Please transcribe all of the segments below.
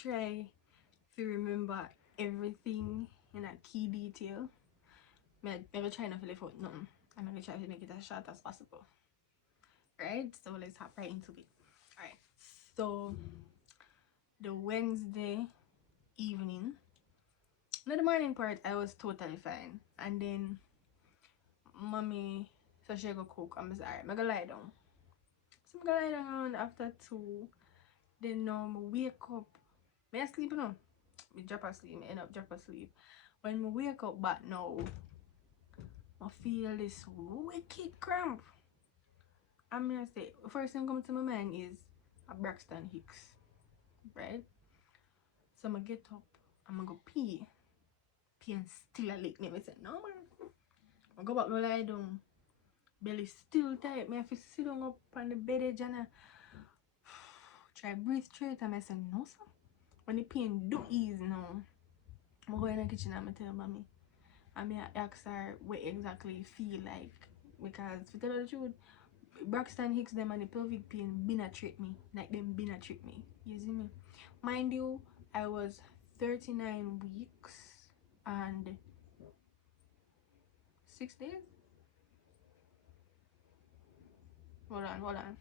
try to remember everything in a key detail. I'm gonna try not to leave out nothing. I'm gonna try to make it as short as possible. Right? So let's hop right into it. Alright. So the Wednesday evening. Now the morning part I was totally fine. And then mommy so she go cook. I'm just alright, I'm gonna lie down. So I'm gonna lie down around after 2. Then now I wake up. May I sleep now? I drop asleep, I end up drop asleep. When I wake up back now, I feel this wicked cramp. I'm gonna say first thing come to my mind is a Braxton Hicks. Right? So I get up, I'm gonna go pee. Pee and still a lick me. I say, no man. I go back, go lie down. Belly still tight. Me have to sit down up on the bed edge and try breathe straight. And I say, no sir. When the pain do ease now, I go in the kitchen and I tell mommy. And I ask her what exactly feel like. Because to tell the truth, Braxton Hicks them and the pelvic pain been a trick me. Like them been a trick me. You see me? Mind you, I was 39 weeks and 6 days. Hold on.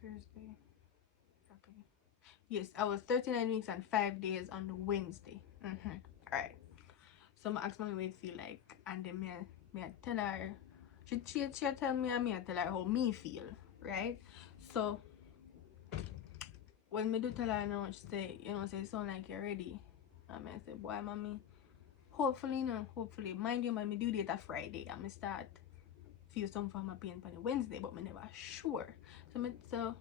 Thursday. Okay. Yes, I was 39 weeks and 5 days on the Wednesday. Alright. So I asked mommy what it feel like, and then me I tell her. She tell me and me I tell her how me feel, right? So when me do tell her now, she say, you know, say sound like you're ready. And I say, boy mommy, hopefully no, hopefully. Mind you, my due date a Friday and me start feel some form of pain on the Wednesday, but me never sure. So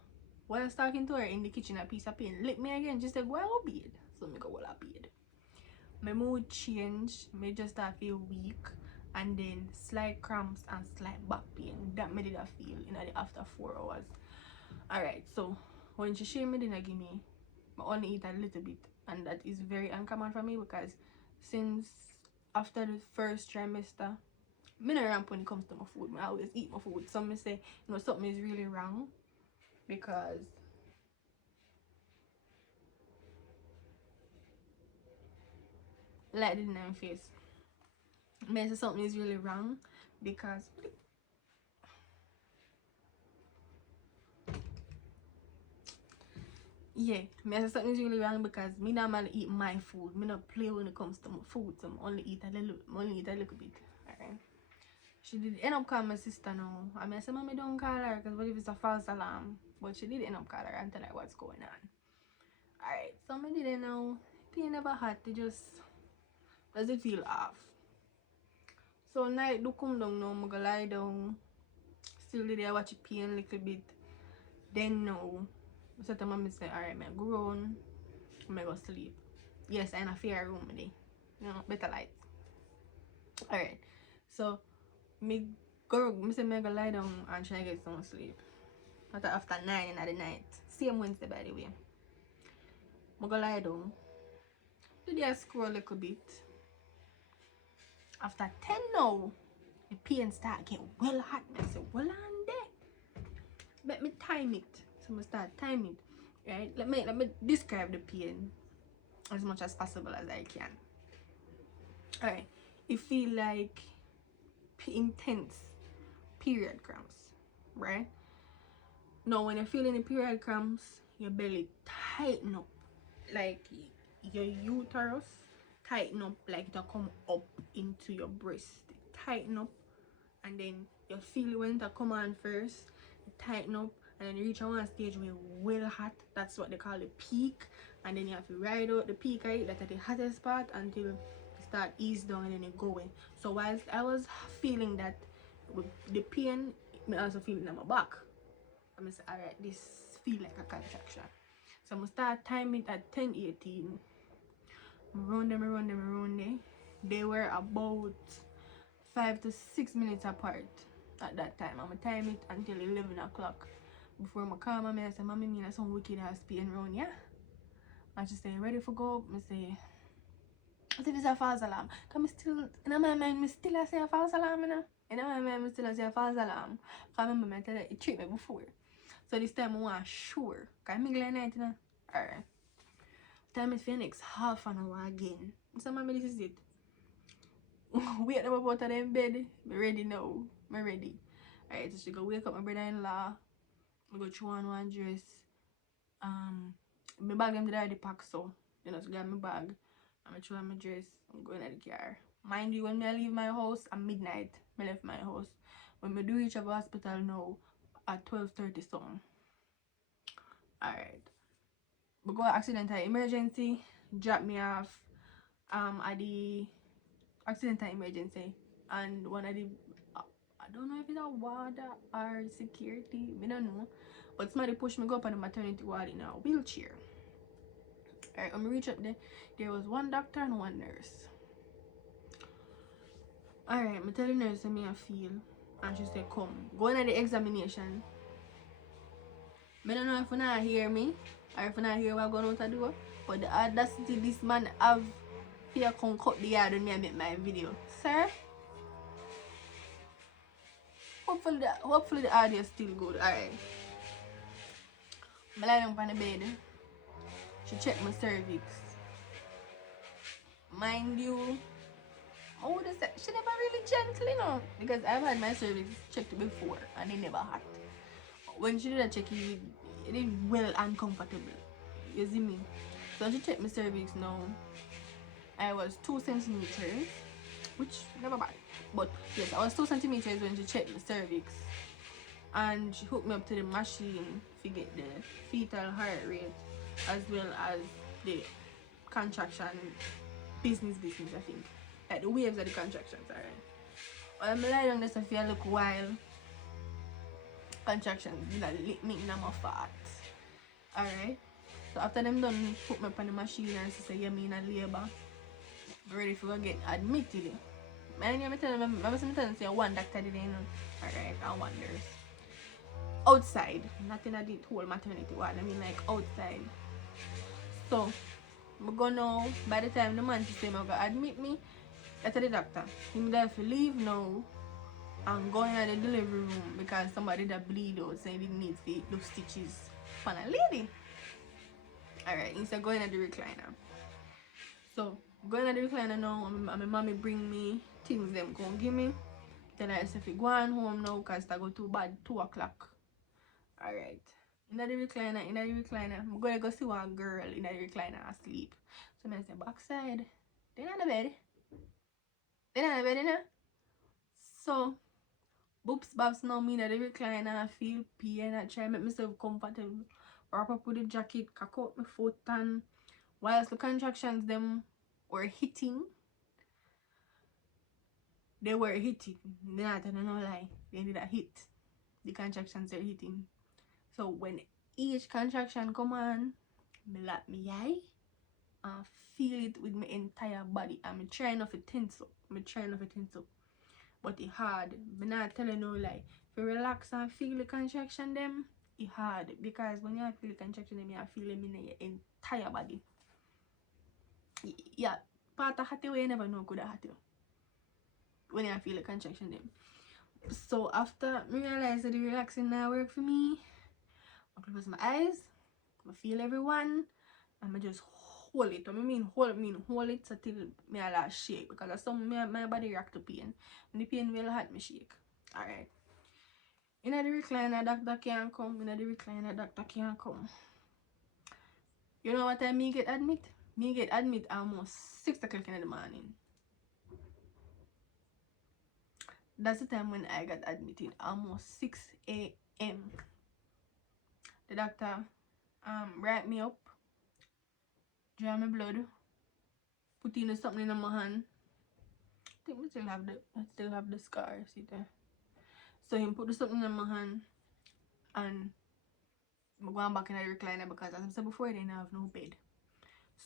while I was talking to her in the kitchen, a piece of pain lick me again. She said, go out bed. So me go well bed. My mood changed. Me just start feel weak, and then slight cramps and slight back pain. That me did I feel in the after 4 hours. Alright, so when she showed me dinner give me, I only eat a little bit, and that is very uncommon for me because since after the first trimester, me not ramp when it comes to my food. I always eat my food. Some me say, you know, something is really wrong because like in my face. Me say something is really wrong because yeah, me say something is really wrong because me normally eat my food. Me not play when it comes to my food, so I only eat a little bit. Alright. She did end up calling my sister now. I mean I said, mommy don't call her because what if it's a false alarm? But she did end up call her and tell her what's going on. Alright, so me didn't know. Pain never hot, it just does it feel off. So night do come down now, I go lie down. Still did I watch it pain a little bit. Then now, so to mommy say, alright, I'm grown, I'm go sleep. Yes, I'm in a fair room today. You know, better light. Alright. So me say me go lie down and try to get some sleep. After 9 in the night. Same Wednesday by the way. I go lie down. Did I scroll a little bit? After 10 now, the pain start get well hot. I say, well on there. Let me time it. So I start time it. Right? Let me describe the pain as much as possible as I can. Alright. It feel like intense period cramps. Right? Now when you're feeling the period cramps, your belly tighten up. Like your uterus tighten up, like to come up into your breast. Tighten up, and then you feel when it come on first, tighten up, and then you reach one stage where well hot. That's what they call the peak, and then you have to ride out the peak, right? That's the hottest part until you start ease down and then you go in. So whilst I was feeling that with the pain, I also feel it in my back. I'm gonna say, alright, this feel like a contraction. So I'm gonna start timing at 10:18. Run them. They were about 5 to 6 minutes apart at that time. I'm gonna time it until 11 o'clock. Before I call mommy, I say, mommy, me some wicked ass pain round, yeah? And she say, ready for go? I say, what if it's a false alarm? Cause me still, in my mind, me still say a false alarm, you know? In my mind, me still say a false alarm. Cause I remember me tell her, it tricked me before. So this time I want sure. Cause I'm glad night, you know? Alright. Time it for the next half an hour again. So, mommy, this is it. Wait them up out of them bed. Me ready now. Me ready. Alright, so she go wake up my brother-in-law. I go throw on one dress. My bag them did already pack, so you know, to get my bag. I'm throw on my dress. I'm going at the car. Mind you, when I leave my house at midnight, I left my house. When I do reach a hospital now at 12:30 something. Alright. We go accidental emergency, drop me off at the accidental emergency, and one of the I don't know if it's a warder or security, I don't know, but somebody pushed me go up on the maternity ward in a wheelchair. Alright, when we reach up there was one doctor and one nurse. Alright, I tell the nurse me I feel, and she said come go into the examination. I don't know if you not hear me or if you not hear what I'm going to do, but the audacity this man have here come cut the yard when me make my video. Sir, hopefully the audio is still good. Alright, I lie down on the bed. She checked my cervix. Mind you, I would say she never really gentle, you know, because I've had my cervix checked before and it never hot. When she did a check, it is well uncomfortable. You see me? So when she checked my cervix now, I was 2 centimeters, which never bad. But yes, I was 2 centimeters when she checked my cervix. And she hooked me up to the machine to get the fetal heart rate as well as the contraction business, I think. Like the waves of the contractions, alright. I'm lying on this for a little while. Contractions, you know, lick me in my fat. Alright. So after them done put me up on the machine and she said, yeah, me in a labor. I'm ready for get admitted. Man, I'm telling you, one doctor did it, you know. Alright, and one nurse. Outside, not in the whole maternity ward, I mean like outside. So, I'm gonna, by the time the man say I'm gonna admit me, I tell the doctor, I'm gonna have to leave now and go in the delivery room because somebody that bleed out saying they need to do stitches for a lady. Alright, instead going at the recliner. So, going at the recliner now, and my mommy bring me things them go give me. Then I say if you go on home now because I go too bad 2 o'clock. Alright. In the recliner, I'm gonna go see one girl in the recliner asleep. So I say backside. Then on the bed. You know? So boops babs now me in the recliner, I feel pain, I try to make myself comfortable. Wrap up with the jacket, cock out my foot, and whilst the contractions them were hitting, they were hitting. Not I don't know lie. They did a hit. The contractions are hitting. So when each contraction come on, me lock me eye and feel it with my entire body. I'm trying not to tense up. But it hard. I'm not telling no lie. If you relax and feel the contraction them, it hard. Because when you feel the contraction them, you feel them in your entire body. Yeah, part of hot way you never know could have hot you. When you feel the contraction them. So after I realized that the relaxing now work for me, I close my eyes, I feel everyone, and I just hold it. I mean hold it until me a last shake because that's some my body react to pain. And the pain will hurt me shake. Alright. In the recliner, doctor can't come. You know what time me get admit? Me get admit almost 6 o'clock in the morning. That's the time when I got admitted, almost 6 a.m. The doctor write me up, draw my blood, put in something in my hand. I think I still have the scar, see there. So he put something in my hand and I'm going back in the recliner because as I said before, I didn't have no bed.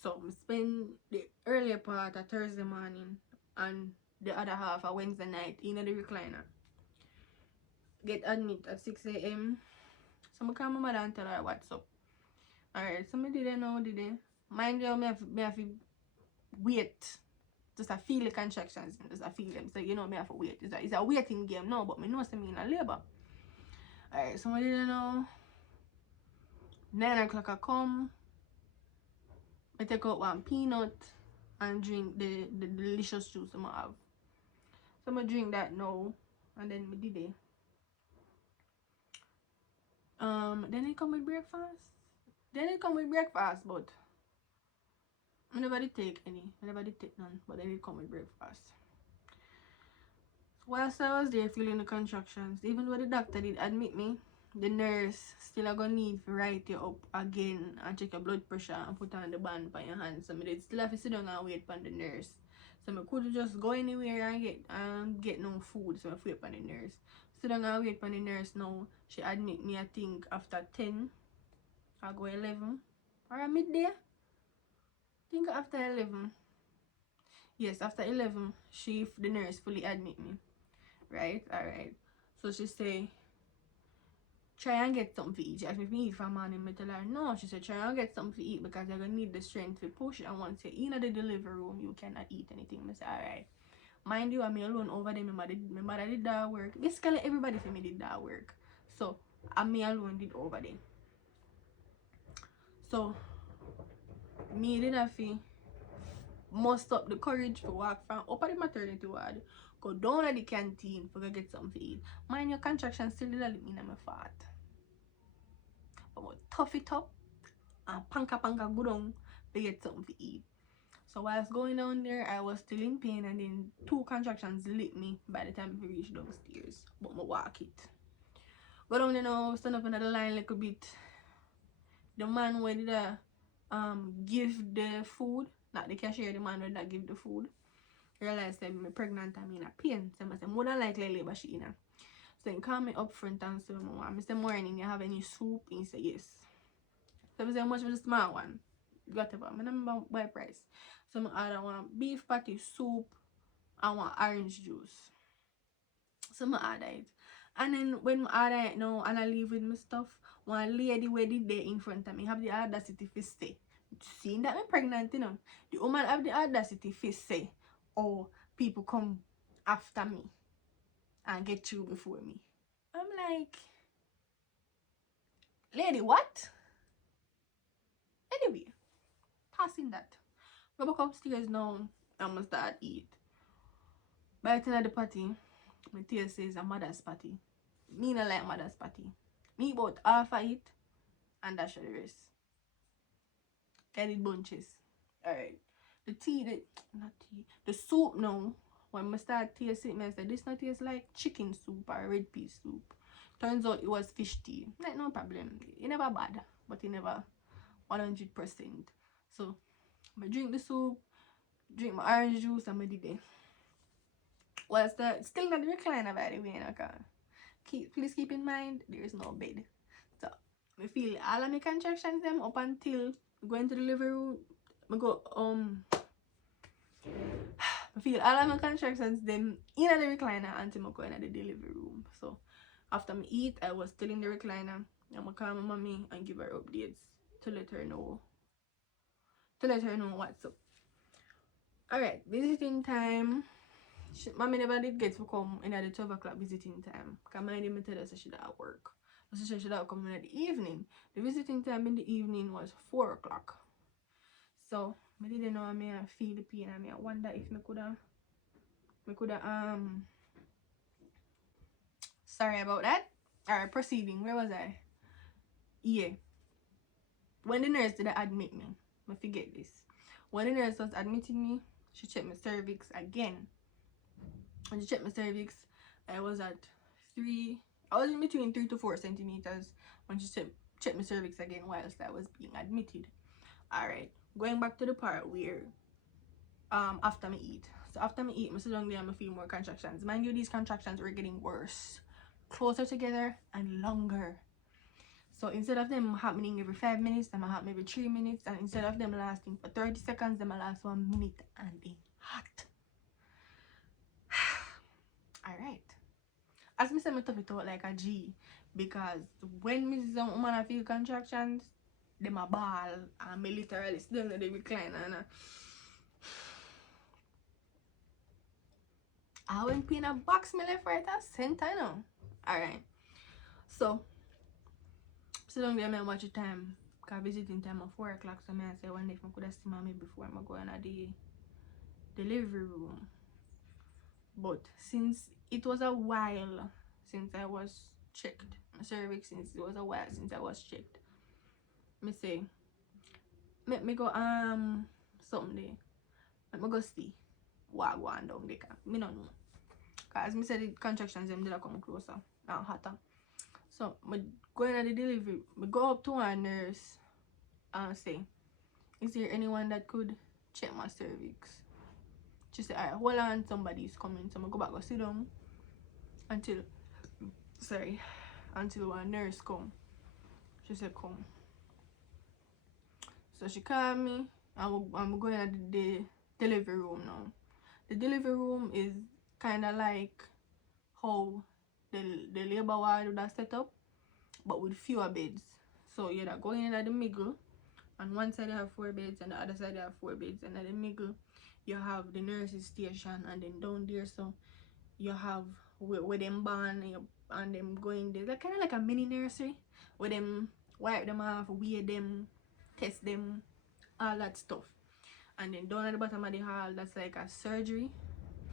So I spend the earlier part of Thursday morning and the other half of Wednesday night in the recliner. Get admit at 6 a.m. So I call my mother and tell her what's up. Alright, so I didn't know, mind you, I have to wait. Just I feel the contractions, just I feel them. So you know, I have to wait. It's a waiting game now, but I know I'm in a labor. Alright, so I didn't know. 9 o'clock I come. I take out one peanut and drink the delicious juice I have. So I drink that now, and then I did it. Then it come with breakfast. But I never did take any. I never did take none, but then it come with breakfast. Whilst I was there feeling the contractions, even though the doctor did admit me, the nurse still gonna need to write you up again and check your blood pressure and put on the band on your hand. So I did still have to sit down and wait for the nurse. So I couldn't just go anywhere and get no food. So I wait for the nurse. Sit down and wait for the nurse now. She admit me, I think, after 10. I go 11. Or midday. I think after 11. Yes, after 11, the nurse fully admit me. Right? Alright. So she say, try and get something to eat. She asked me if I eat for morning. I tell her no. She said, try and get something to eat because you're going to need the strength to push. And once you're in the delivery room, you cannot eat anything. I said, alright. Mind you, I'm alone over there. My mother did that work. Basically, everybody for me did that work. So, I'm me alone did over there. So, me did have to muster up the courage to walk from up at the maternity ward, go down at the canteen for to get something to eat. Mind your contraction still did let me in my fat. But I tough it up and panka go down to get something to eat. So while I was going down there, I was still in pain, and then 2 contractions lit me by the time we reached downstairs. But I walk it. Go down there now, stand up another line a little bit. The man where did give the food, not the cashier, the man where did give the food, realized that I'm pregnant and I'm in a pain. So I said, more than likely labor she in. So he called me up front and said, I said, morning, you have any soup? He said, yes. So I said, how much for the small one? Whatever. I remember by price. So I want beef patty, soup, I want orange juice. So I order it. And then when I order it now and I leave with my stuff, one lady where did there in front of me have the audacity to say, seeing that I'm pregnant, you know, the woman have the audacity to say, oh, people come after me and get through before me. I'm like, lady, what? Anyway, passing that. Go back upstairs now. I'm gonna start eat. By the time at the party, my teacher says a mother's party. Me not like mother's party. Me about half of it and dash the rest. I did bunches. Alright. The soup now, when I start tasting it, I said this not taste like chicken soup or red pea soup. Turns out it was fish tea. Like no problem. It never bad, but it never 100%. So I drink the soup, drink my orange juice, and I did it. Well, still not the recliner by the way, please keep in mind there is no bed. So I feel all of my contractions them up until going to the living room. I go I feel all of my contractions them in the recliner until I go in the delivery room. So after me eat, I was still in the recliner. I'm gonna call my mommy and give her updates to let her know what's up. Alright, visiting time. Mommy never did get to come in at the 12 o'clock visiting time. Because my didn't tell her she should at work. So she should have come in at the evening. The visiting time in the evening was 4 o'clock. So I didn't know I feel the pain. I wonder if I could have sorry about that. Alright, proceeding. Where was I? Yeah. When the nurse did admit me, I forget this. When the nurse was admitting me, she checked my cervix again. When she checked my cervix, I was at 3. I was in between 3 to 4 centimeters when she checked my cervix again whilst I was being admitted. Alright, going back to the part where after me eat. So after me eat, I sit down there and I feel more contractions. Mind you, these contractions were getting worse, closer together and longer. So instead of them happening every 5 minutes, them happen every 3 minutes, and instead of them lasting for 30 seconds, them last 1 minute and they hot. Alright. As me say, I tough it out like a G, because when me see some woman feel contractions, them a ball, and me literally sit down in the recliner and I went pain a box me left, right, and center now. Alright. So sit down there and watch the time. because visiting time at 4 o'clock, so I say one day if I could have seen me before I go in the delivery room. But since it was a while since I was checked, my cervix, since it was a while since I was checked, me say, let me go someday. Let me go see what go on down there. Me no know. Cause me said the contractions them did come closer and hotter. So me go in at the delivery, me go up to a nurse and say, is there anyone that could check my cervix? She said, alright, hold on, somebody's coming. So I go back go sit down until one nurse come. She said come. So she called me. I'm going at the delivery room now. The delivery room is kind of like how the labor ward would have set up, but with fewer beds. So you're going in at the middle. On one side you have 4 beds and the other side you have 4 beds, and at the middle you have the nurses station, and then down there so you have where them born and them going there. Like kind of like a mini nursery where them wipe them off, weigh them, test them, all that stuff. And then down at the bottom of the hall, that's like a surgery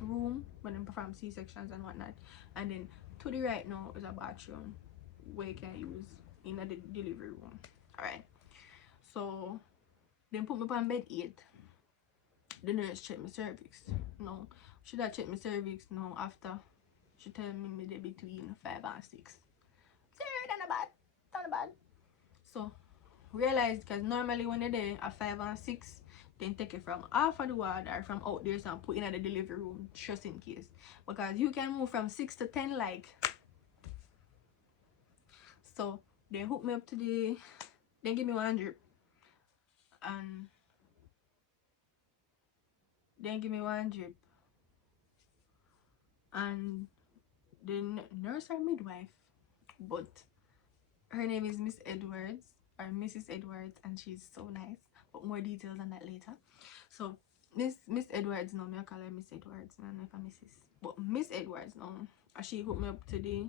room when them perform C-sections and whatnot. And then to the right now is a bathroom where you can use in the delivery room. Alright, so then put me on bed 8. The nurse check my cervix. No, should I check my cervix now after she tell me they between 5 and 6. Not bad. So realize, because normally when they're there at 5 and 6, then take it from half of the ward or from out there and put in the delivery room just in case. Because you can move from 6 to 10 like. So they hook me up to then give me 1 drip. And then give me 1 drip. And the nurse or midwife, but her name is Miss Edwards or Mrs. Edwards, and she's so nice. But more details on that later. So Miss Edwards now, me I call her Miss Edwards, and I'm not Mrs. But Miss Edwards now, she hooked me up to the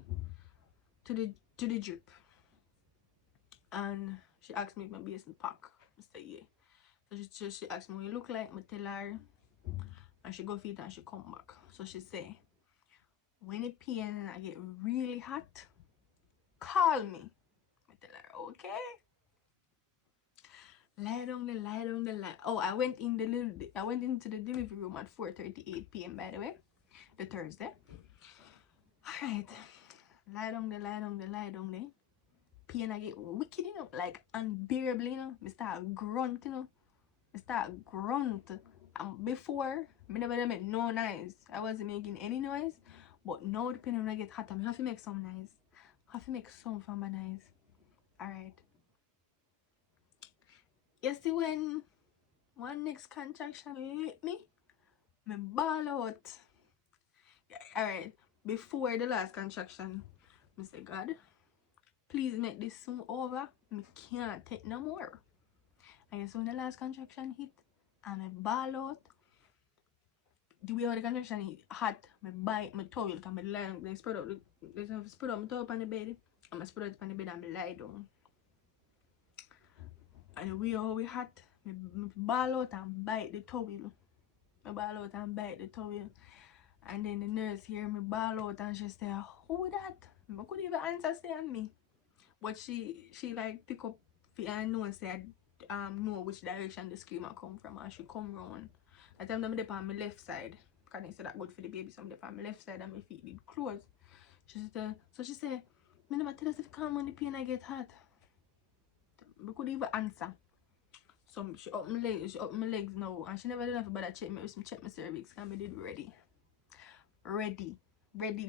drip, and she asked me if my base in pack. I said yeah. So she asked me what you look like. I tell her, and she go feed and she come back. So she say, when it pain and I get really hot, call me. I tell her okay. Lie down. Oh, I went into the delivery room at 4:38 p.m. by the way, the Thursday. Alright. Lie down there. Pain I get wicked, you know, like unbearably, you know. I start grunt, you know. And before, I never make no noise. I wasn't making any noise. But now the pain when I get hot, I have to make some noise. I have to make some from my noise. Alright. You see when one next contraction lit me ball out. Alright, before the last contraction, I say, God, please make this soon over. I can't take no more. And so when the last contraction hit, and I ball out, the way how the contraction hit hot, I bite my towel, because I lie down, spread out my towel on the bed, and I spread out on the bed and I lie down. And the way how we hot, I ball out and bite the towel. And then the nurse hear me ball out and she say, who that? I couldn't even understand me. But she like pick up and know and say know which direction the screamer come from, and she come round. I tell them I'm on my left side. Because they say that good for the baby, so I'm on my left side and my feet did close. She said, I never tell us if calm on the pain I get hot. I couldn't even answer. So she up my legs now, and she never did nothing but I check my cervix, and I did ready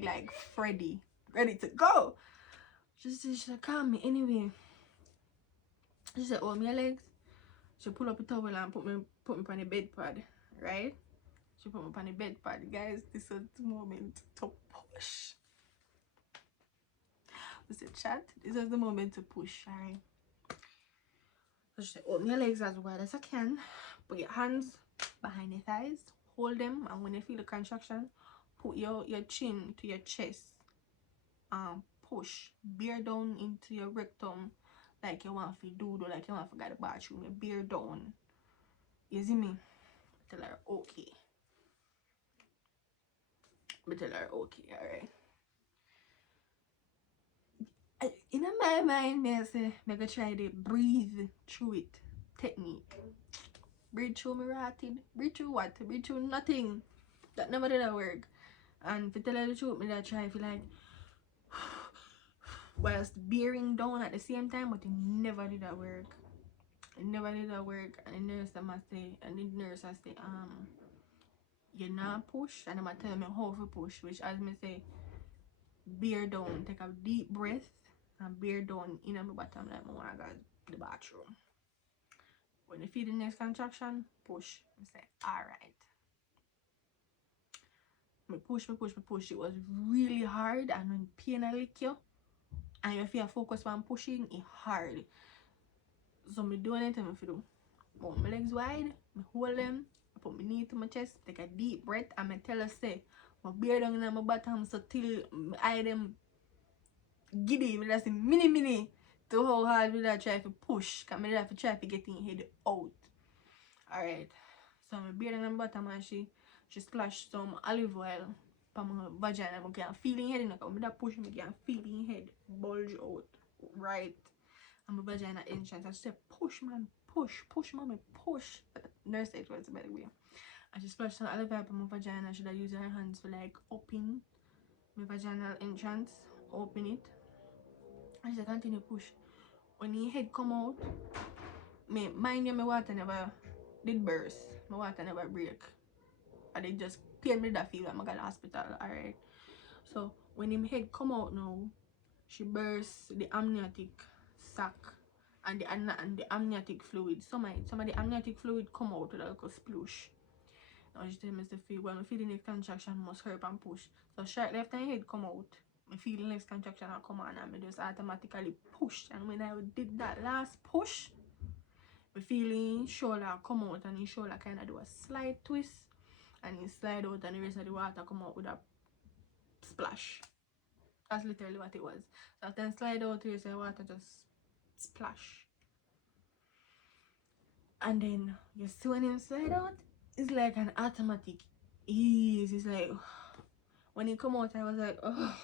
like Freddy, ready to go. She said, calm me anyway. She said, hold my legs. She pull up a towel and put me on the bed pad, right? She put me on the bed pad. Guys, this is the moment to push. This is chat. This is the moment to push, alright? So she said, hold my legs as wide as I can. Put your hands behind your thighs. Hold them, and when you feel the contraction, put your chin to your chest. Push. Bear down into your rectum like you want to do, like you want to go to the bathroom, you bear down. You see me? Tell her okay. But tell her okay, alright. In my mind, I say, I'm gonna try to breathe through it technique. Breathe through me rotted. Breathe through what? Breathe through nothing. That never did work. And to tell her the truth, me that try to like whilst bearing down at the same time, but it never did that work. It never did that work. And the nurse must say, and the nurse has say, you not push, and I'm gonna tell me how to push, which as me say, bear down, take a deep breath and bear down in my bottom like I wanna go to the bathroom. When you feel the next contraction, push. I say, alright. Me push. It was really hard, and when pain a lick you and you feel focus on pushing, it hard. So me do anything I do. Put my legs wide, me hold them, I put my knee to my chest, take a deep breath, and me tell her say, I bear down in my bottom so till I them giddy, me just say mini to how hard we try to push, because me have to try to get in head out. Alright. So I bear down in my bottom and she splashed some olive oil on my vagina. I can feel in head, I push me, I can feel in head bulge out. Right. And my vagina entrance. I said, push man, push mommy, push. Nurse said it was, by the way. And she splashed some olive oil on my vagina. I should have used her hands for like open my vaginal entrance, open it. And she said, continue push. When the head come out, mind you, my water never did burst. My water never break. And they just pain me that feel like I got to the hospital. Alright. So when him head come out now, she burst the amniotic sac and the amniotic fluid. Some of the amniotic fluid come out with a little sploosh. Now she tell me to feel when I feel the next contraction must hurt and push. So shortly after the head come out, I feel the next contraction will come on and I just automatically push. And when I did that last push, I feel his shoulder come out and his shoulder kind of do a slight twist. And he slide out and the rest of the water come out with a splash. That's literally what it was. So after I slide out, the rest of the water just splash. And then you see when him slide out, it's like an automatic ease. It's like when he come out, I was like, oh,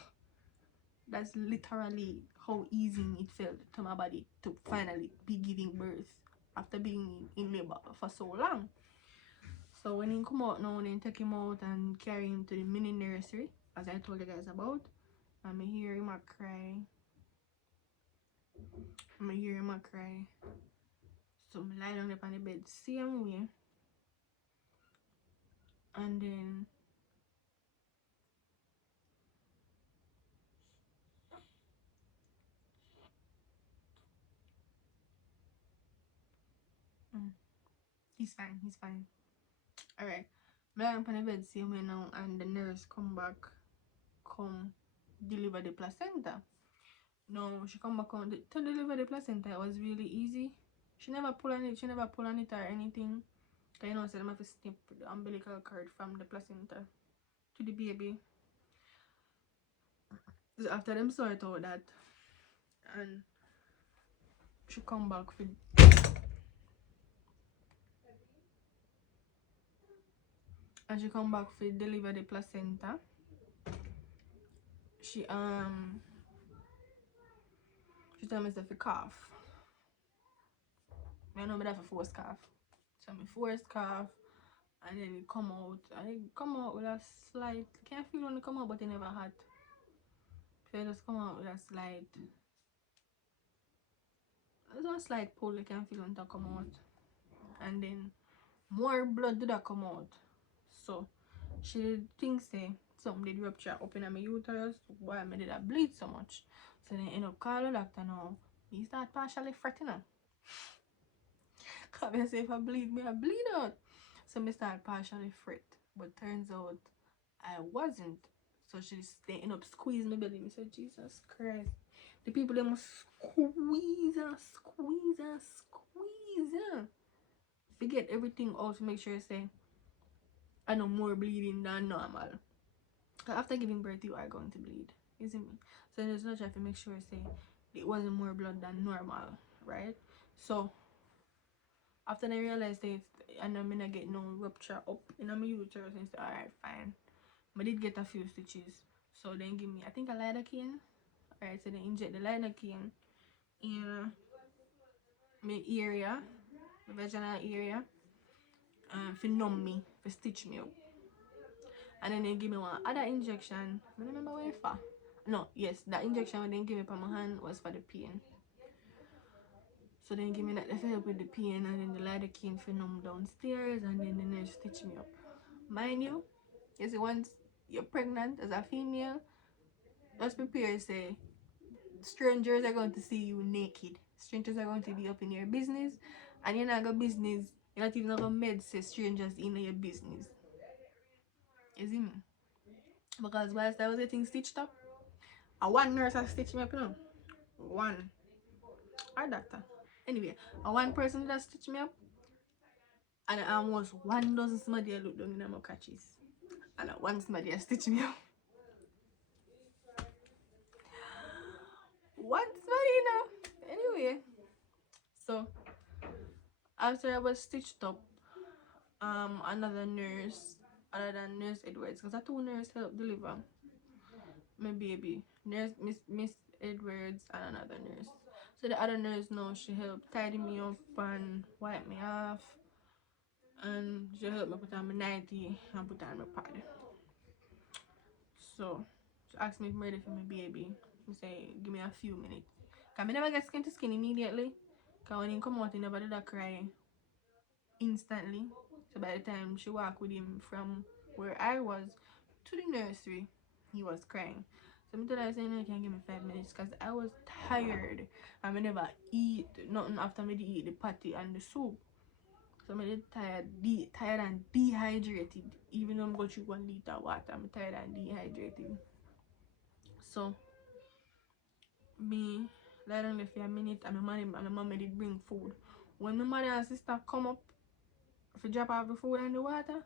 that's literally how easy it felt to my body to finally be giving birth after being in labor for so long. So when he come out now, then take him out and carry him to the mini nursery, as I told you guys about. And I hear him a cry. So I lie down up on the bed same way. And then he's fine. Alright. I lie up on the bed same way now, and the nurse come deliver the placenta. No, she come back on to deliver the placenta. It was really easy. She never pull on it or anything. Cause you know, so them have to snip the umbilical cord from the placenta to the baby. So after them sort out that, and she come back for deliver the placenta. She tell me to cough. I know me have a forced cough. So me forced cough, and then it come out. And it come out with a slight, can't feel when it come out, but it never hot. So it just come out with a slight, there's one slight pull. You can feel when it come out. And then more blood did that come out. So she thinks say something did rupture up in my uterus, why I did that bleed so much. So then end up calling the doctor now. He start partially fretting her. Cause I say if I bleed me, I bleed out. So I start partially fret. But turns out I wasn't. So they end up squeezing my belly. I said, Jesus Christ. The people they must squeeze her. Forget everything out to make sure say I know more bleeding than normal. After giving birth, you are going to bleed, isn't me? So there's no try to make sure say it wasn't more blood than normal. right? So after I realized that I know me not get no rupture up in my uterus, and say, alright, fine. I did get a few stitches. So then give me, I think, a lidocaine. Alright, so they inject the lidocaine in my area, the vaginal area, for numb me, for stitch me up. And then they give me one other injection. I don't remember where for. No, yes, that injection when they give me for my hand was for the pain. So then give me that to help with the pain, and then the lidocaine for numb downstairs, and then the nurse stitch me up. Mind you, see, once you're pregnant as a female, just prepare, say, strangers are going to see you naked. Strangers are going to be up in your business, and you're not got business. You're not even going to med say strangers in your business. You see me? Because whilst I was getting stitched up, one nurse has stitched me up, you know. One. Our doctor. Anyway, one person that stitched me up, and almost 1 dozen somebody I look down in my catches. And one somebody has stitched me up. One somebody, you know. Anyway, so after I was stitched up, another nurse, other than Nurse Edwards, because I two nurses helped deliver my baby. Miss Edwards and another nurse. So the other nurse now, she helped tidy me up and wipe me off, and she helped me put on my nightie and put on my pad. So she asked me if I'm ready for my baby. She say give me a few minutes. Cause I never get skin to skin immediately. Cause when he come out, he never did that cry instantly. So by the time she walked with him from where I was to the nursery, he was crying. So I told her, I said, no, you can give me 5 minutes, because I was tired. I never eat nothing after me eat the patty and the soup. So I'm tired and dehydrated. Even though I'm going through 1 liter of water, I'm tired and dehydrated. So me lie down there for a minute, and my mom did bring food. When my mother and sister come up for drop off the food and the water,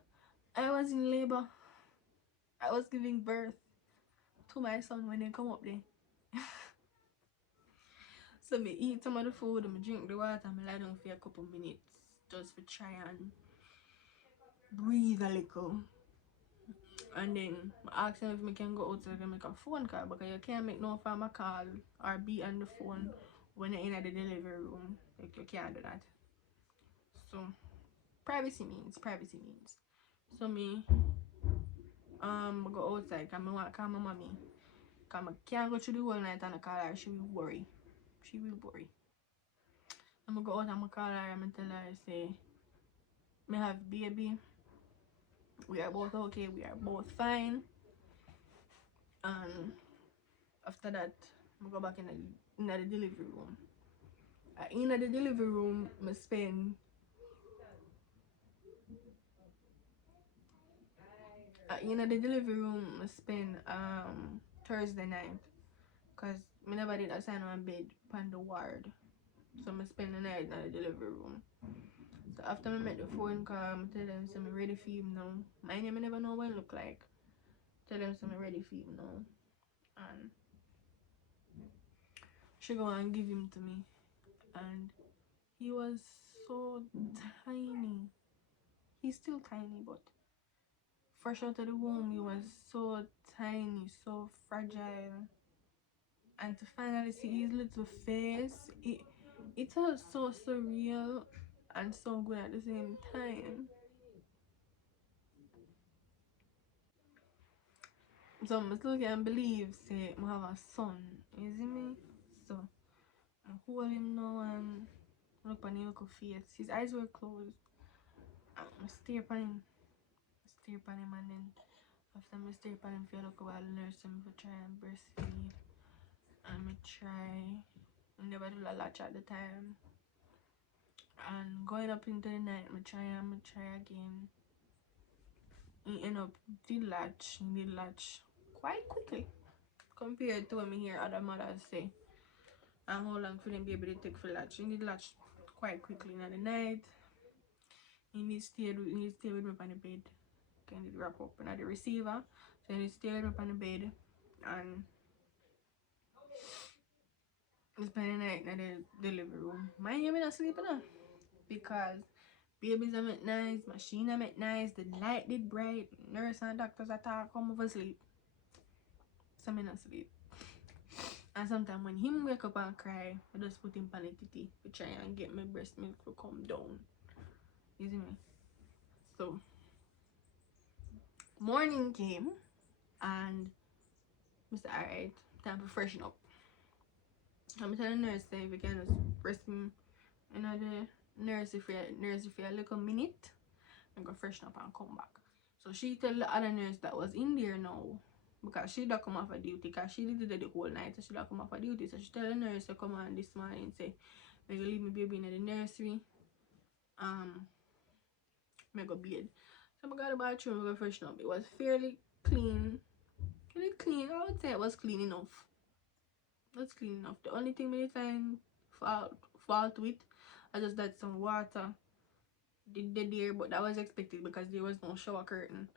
I was in labor. I was giving birth to my son when they come up there. So me eat some of the food, and me drink the water, and me lie down for a couple minutes just to try and breathe a little. And then I asked him if I can go outside and make a phone call, because you can't make no form of call or be on the phone when you're in the delivery room. Like, you can't do that. So privacy means. So me go outside because I want to call my mommy. Because I can't go through the whole night and I call her. She will worry. I'm go out and I call her and tell her, say, me have baby. We are both okay. We are both fine. And after that, I go back in the delivery room. In the delivery room, I spend Thursday night, because I never did assign on bed on the ward. So I spend the night in the delivery room. So after I make the phone call, I tell them so I'm ready for him now. My name I never know what it look like. Tell them so I'm ready for him now. And she go and give him to me. And he was so tiny. He's still tiny, but fresh out of the womb, he was so tiny, so fragile. And to finally see his little face, it was so surreal and so good at the same time. So I still can't believe, say, I have a son. You see me? So I hold him now and look on his little face. His eyes were closed. I stare upon him. And then after I stare upon him for a little while, nurse him for try and breastfeed. And I try. I never do a latch at the time. And going up into the night, I try again. He end up did latch quite quickly compared to what I hear other mothers say. And how long for them be able to take for latch. He did latch quite quickly in the night. He stayed with me on the bed. Kind of wrap up in the receiver. So he stayed with me on the bed, and spend the night in the delivery room. Mind you, me not sleep enough because babies are met nice, machine are met nice, the light did bright, nurse and doctors are talk come over sleep. So me not sleep. And sometimes when him wake up and cry, I just put him on the titty to try and get my breast milk to come down. You see me? So morning came and I said, alright, time to freshen up. I'm telling the nurse that if you can just rest him in the nursery for a little minute and go freshen up and come back. So she tell the other nurse that was in there now, because she don't come off of duty, because she did it the whole night, so she don't come off of duty. So she tell the nurse to come on this morning and say, "May you leave my baby in the nursery. May go bed." So I got the bathroom, I go freshen up. It was fairly clean. Really clean. I would say it was clean enough. That's clean enough. The only thing many time fault with, I just that some water did there, but that was expected because there was no shower curtain,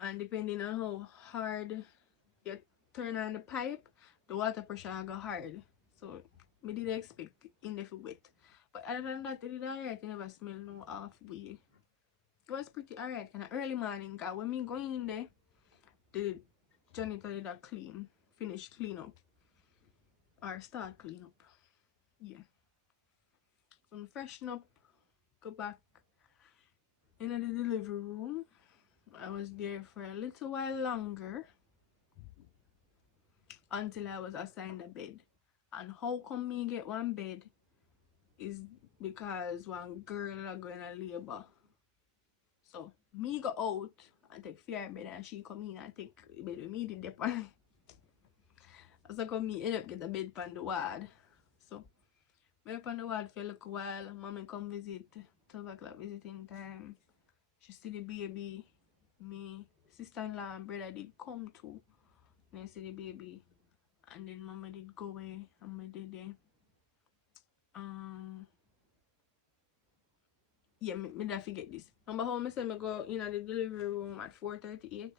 and depending on how hard you turn on the pipe, the water pressure go hard. So me did expect in the wet. But other than that, it did alright. I never smell no halfway. It was pretty alright. Kind of early morning, cause when me going in there, the janitor did a finish clean up, or start clean up. Yeah. So I'm freshen up, go back in the delivery room. I was there for a little while longer until I was assigned a bed. And how come me get one bed is because one girl are going to labor. So me go out and take fair bed, and she come in and take bed with me did depend. So come me end up get a bed pan the ward. So me up on the ward for a little while. Mommy come visit, 12 o'clock visiting time. She see the baby. Me sister-in-law and brother did come too. And they see the baby. And then mama did go away and me did there. Yeah, me don't forget this. Remember how I said me go in the delivery room at 4:38?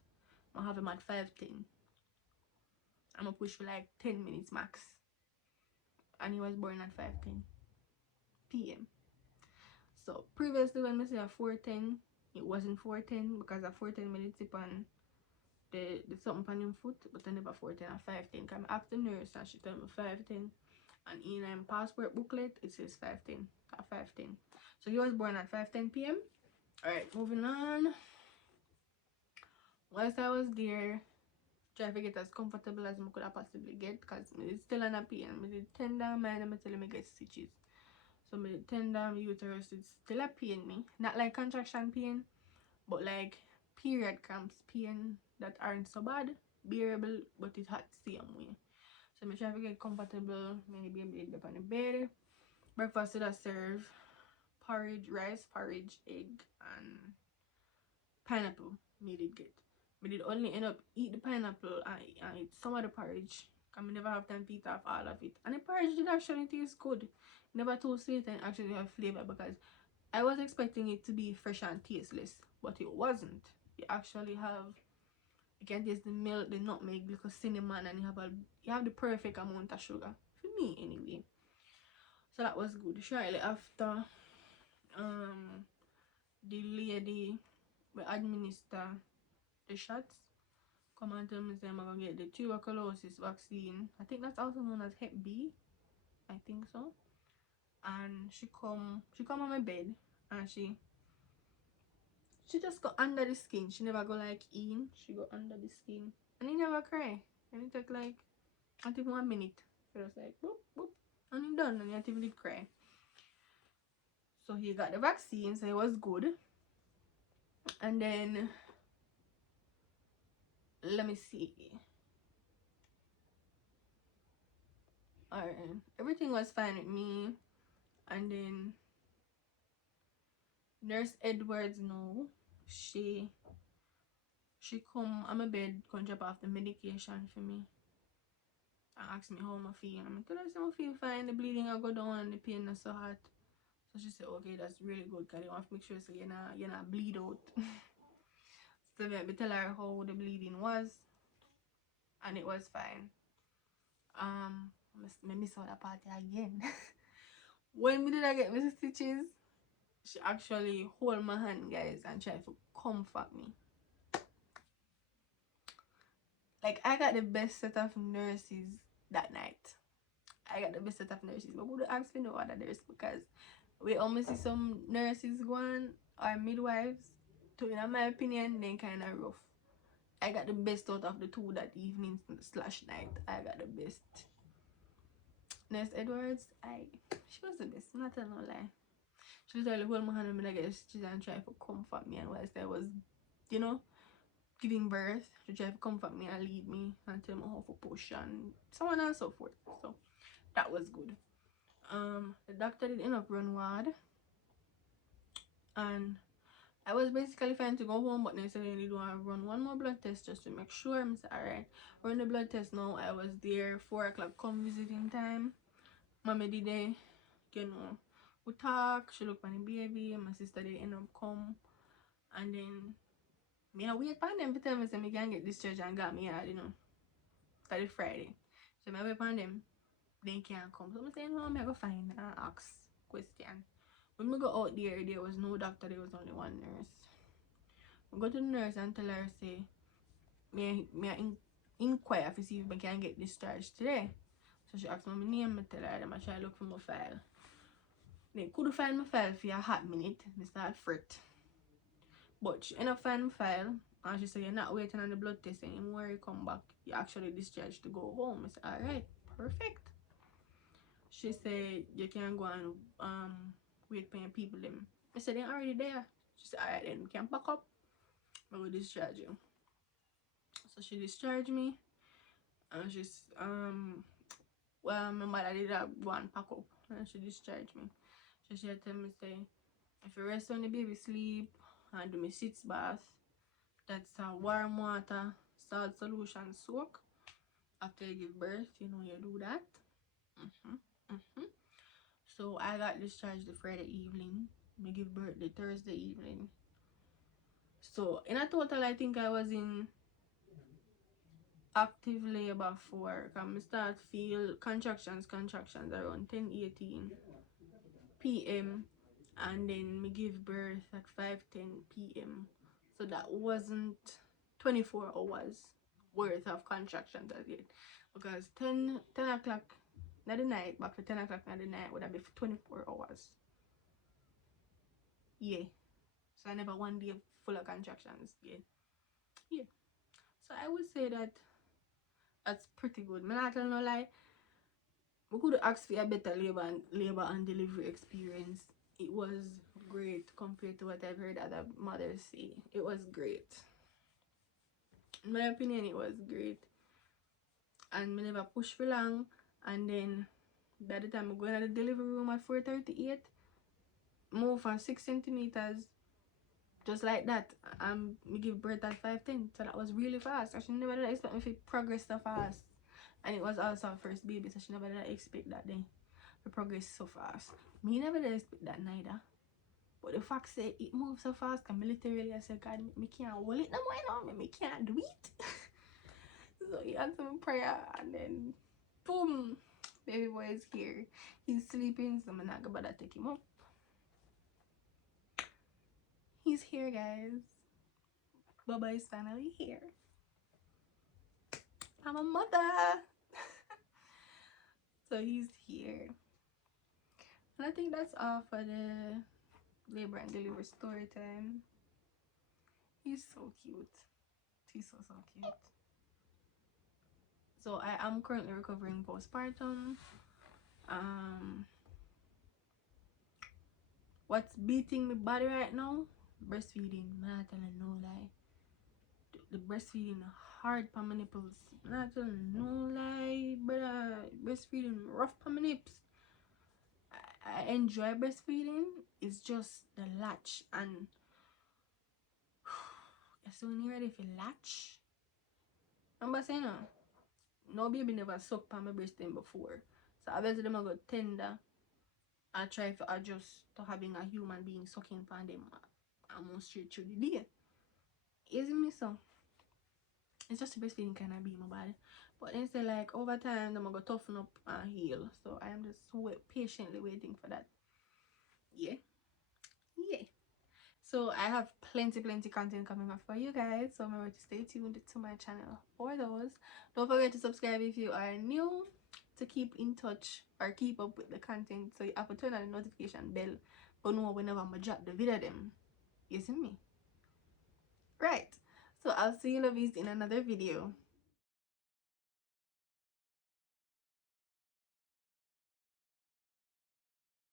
I have him at 5:10. I'm gonna push for like 10 minutes max. And he was born at 5:10 p.m. So previously when I say at 4:10, it wasn't 4:10 because at 4:10 minutes tip on the something on him foot, but I never 4:10 at 5:10. Cause I'm after nurse and she told me 5:10. And in passport booklet it says 5:10 at 5:10. So he was born at 5:10 p.m. Alright, moving on. Whilst I was there, try to get as comfortable as I could have possibly get, because it's still on a pain. I did 10 down mine and I tell me get stitches. So I did 10 down uterus, it's still a pain me. Not like contraction pain, but like period cramps pain that aren't so bad, bearable, but it hot same way. So I try to get comfortable, maybe be up on the bed. Breakfast did I serve porridge, rice, porridge, egg, and pineapple. Me did get. We did only end up eat the pineapple and eat some of the porridge, because I never have time to eat off all of it. And the porridge did actually taste good. Never too sweet and actually have flavor, because I was expecting it to be fresh and tasteless, but it wasn't. You actually have, you can taste the milk, the nutmeg, little cinnamon, and you have the perfect amount of sugar. For me anyway. So that was good. Shortly after, the lady will administer the shots. Come and tell me say I'm gonna get the tuberculosis vaccine. I think that's also known as Hep B. I think so. And she come on my bed and she just go under the skin. She never go like in. She go under the skin. And he never cry. And it took like I think 1 minute. It was like boop boop. And he done, and he actively did cry. So he got the vaccine, so it was good. And then let me see. Alright, everything was fine with me. And then Nurse Edwards, no, she come on my bed, come drop off the medication for me and ask me how I feel. I'm tell her I feel fine, the bleeding will go down and the pain not so hot. So she said, okay, that's really good, because you want to make sure so you're not bleed out. So I tell her how the bleeding was, and it was fine. I miss out that party again. When we did I get my stitches, she actually hold my hand, guys, and try to comfort me. Like, I got the best set of nurses that night. I got the best set of nurses. But who ask me no other nurse, because we almost see some nurses going or midwives to, in my opinion, they kind of rough. I got the best out of the two that evening slash night. I got the best. Nurse Edwards, she was the best. I'm not telling no lie. She literally hold my hand and I guess she and try to comfort me, and whilst I was, you know, giving birth, she tried to comfort me and lead me and tell me how to push and so on and so forth. So that was good. The doctor did end up run ward, and I was basically fine to go home, but they said they need to run one more blood test just to make sure. I said, alright, run the blood test now. I was there 4 o'clock come visiting time. Mommy did they, you know, we talk, she looked at the baby, and my sister they end up come, and then me I wait for them to tell me so me can get discharged and got me out, you know, for the Friday. So I wait for them, they can't come. So I'm saying, no, I go find and ask question. When we go out there was no doctor, there was only one nurse. I go to the nurse and tell her, say, me inquire to see if I can get discharged today. So she asked me my name, I tell her, them I try to look for my file. They couldn't find my file for a hot minute. They start fret. But she ended up finding my file, and she said, you're not waiting on the blood test anymore, you come back, you actually discharged to go home. I said, alright, perfect. She said, you can go and wait for your people them. I said, they're already there. She said, alright then, we can pack up, I will discharge you. So she discharged me, and she's well, my mother did go and pack up, and she discharged me. So she had tell me, say, if you rest on the baby sleep and do me sitz bath, that's a warm water salt solution soak after you give birth, you know, you do that. So I got discharged the Friday evening, me give birth the Thursday evening. So in a total, I think I was in active labor for, I start feel contractions around 10:18 p.m. and then me give birth at 5:10 p.m. So that wasn't 24 hours worth of contractions as yet, because 10 o'clock in the night back to 10 o'clock in the night would have been 24 hours. Yeah, so I never one day full of contractions. Yeah, so I would say that that's pretty good. Me not tell no lie, we could ask for a better labor and delivery experience. It was great compared to what I've heard other mothers say. It was great. In my opinion, it was great. And I never pushed for long. And then by the time I go in the delivery room at 4:38, move for 6 centimeters, just like that. Me give birth at 5:10. So that was really fast. She never did expect me to progress so fast. And it was also her first baby, so she never did expect that then to progress so fast. Me never did expect that neither. But the fact say it moves so fast, I literally I said, God, me can't hold it no more now. Me can't do it. So he answered my prayer, and then boom, baby boy is here. He's sleeping, so I'm not gonna bother take him up. He's here, guys. Baba is finally here. I'm a mother. So he's here. And I think that's all for the labor and delivery story time. He's so cute. He's so cute. So I am currently recovering postpartum. What's beating my body right now? Breastfeeding. I'm not telling no lie. The breastfeeding hard for my nipples. I'm not telling no lie, brother. Breastfeeding rough for my nips. I enjoy breastfeeding. It's just the latch, and so when you're ready for latch, I'm saying no baby never sucked on my breast then before. So obviously them I got tender. I try to adjust to having a human being sucking on them almost straight through the day. Isn't me so? it's just the breastfeeding kind of be my body. But then say like over time I'm gonna toughen up and heal. So I am just patiently waiting for that. Yeah. So I have plenty content coming up for you guys, so remember to stay tuned to my channel for those. Don't forget to subscribe if you are new, to keep in touch or keep up with the content. So you have to turn on the notification bell to know whenever I'm gonna drop the video them. You see me? Right. So I'll see you lovies in another video.